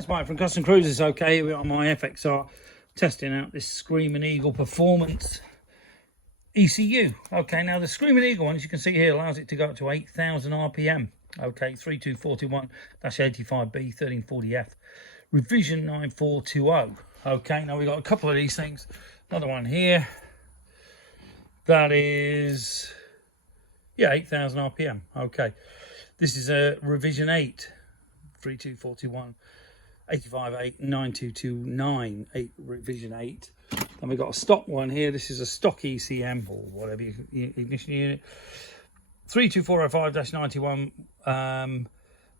It's Mike from Custom Cruisers. Okay, we're on my FXR testing out this Screaming Eagle Performance ECU. Okay, now the Screaming Eagle one, as you can see here, allows it to go up to 8,000 RPM. Okay, 3241-85B 1340F, revision 9420. Okay, now we've got a couple of these things. Another one here. That is, yeah, 8,000 RPM. Okay, this is a revision 8. 3241-85A 9229 revision 8. Then we've got a stock one here. This is a stock ECM or whatever ignition unit. 32405-91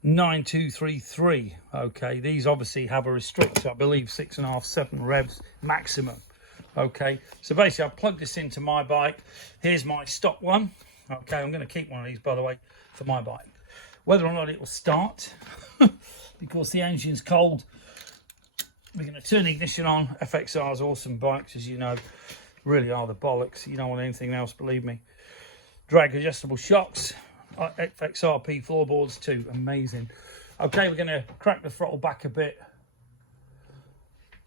9233. Okay, these obviously have a restrictor, I believe 6.5, 7 revs maximum. Okay, so basically I've plugged this into my bike. Here's my stock one. Okay, I'm going to keep one of these, by the way, for my bike. Whether or not it will start, because the engine's cold, we're going to turn the ignition on. FXR's awesome bikes, as you know, really are the bollocks. You don't want anything else, believe me. Drag adjustable shocks, FXRP floorboards too, amazing. Okay, we're going to crack the throttle back a bit.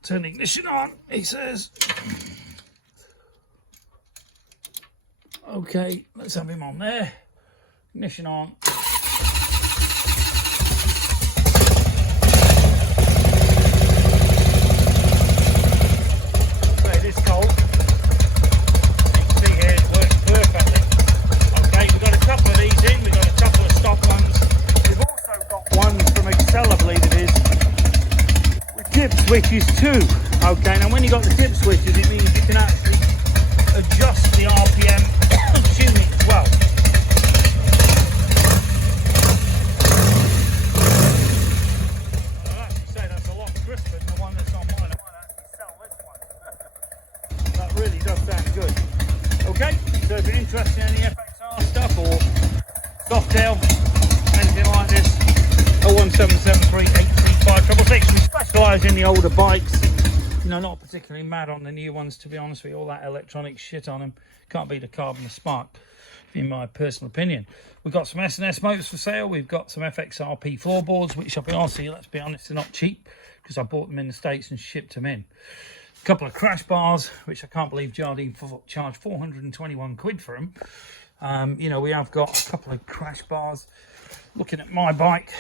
Turn the ignition on, he says. Okay, let's have him on there. Ignition on. Switches too. Okay, now when you got the dip switches, it means you can actually adjust the RPM tuning as well. I'd actually say that's a lot crisper than the one that's on mine. I might actually sell this one. That really does sound good. Okay, so if you're interested in any FXR stuff or Softail, anything like this, 01773-835-666. We specialise in the older bikes, you know, not particularly mad on the new ones, to be honest with you. All that electronic shit on them can't beat a carbon spark, in my personal opinion. We've got some S&S motors for sale. We've got some FXRP floorboards, which I'll be honest with you, let's be honest, they're not cheap, because I bought them in the States and shipped them in. A couple of crash bars, which I can't believe Jardine charged 421 quid for them. You know, we have got a couple of crash bars. Looking at my bike,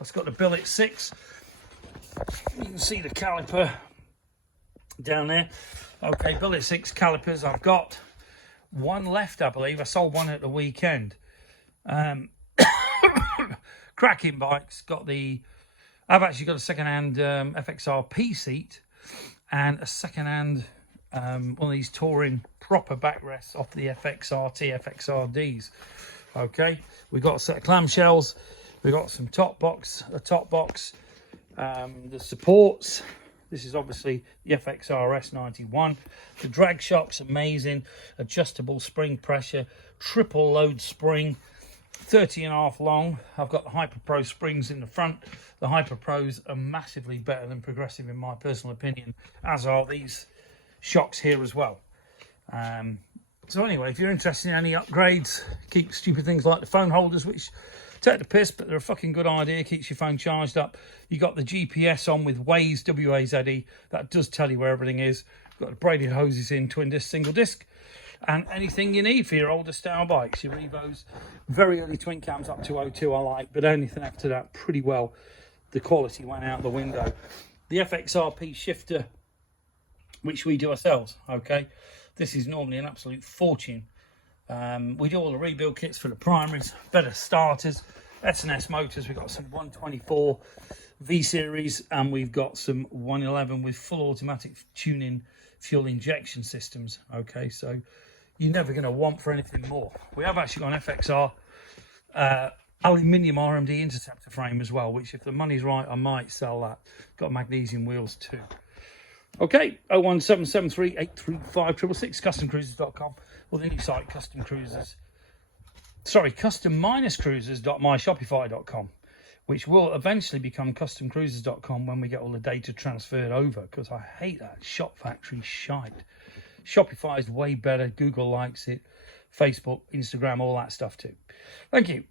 it's got the billet 6. You can see the caliper down there. Okay, billet 6 calipers. I've got one left, I believe. I sold one at the weekend. Cracking bikes. I've actually got a second-hand FXRP seat and a second-hand one of these touring proper backrests off the FXRT, FXRDs. Okay, we've got a set of clamshells. We've got some top box, the supports. This is obviously the FXR S91. The drag shock's amazing. Adjustable spring pressure, triple load spring, 30.5 long. I've got the Hyper Pro springs in the front. The Hyper Pros are massively better than Progressive in my personal opinion, as are these shocks here as well. So anyway, if you're interested in any upgrades, keep stupid things like the phone holders, which take the piss, but they're a fucking good idea. Keeps your phone charged up. You got the GPS on with Waze, W-A-Z-E. That does tell you where everything is. Got the braided hoses in, twin disc, single disc, and anything you need for your older style bikes. Your Evos, very early twin cams up to 02 I like, but anything after that, pretty well. The quality went out the window. The FXRP shifter, which we do ourselves, okay? This is normally an absolute fortune. We do all the rebuild kits for the primaries, better starters, S&S motors. We've got some 124 V series and we've got some 111 with full automatic tuning fuel injection systems. Okay, so you're never going to want for anything more. We have actually got an FXR aluminium RMD interceptor frame as well, which if the money's right, I might sell that. Got magnesium wheels too. Okay, 01773-835-666, customcruisers.com, or the new site, custom-cruisers.myshopify.com, which will eventually become customcruisers.com when we get all the data transferred over, because I hate that shop factory shite. Shopify is way better, Google likes it, Facebook, Instagram, all that stuff too. Thank you.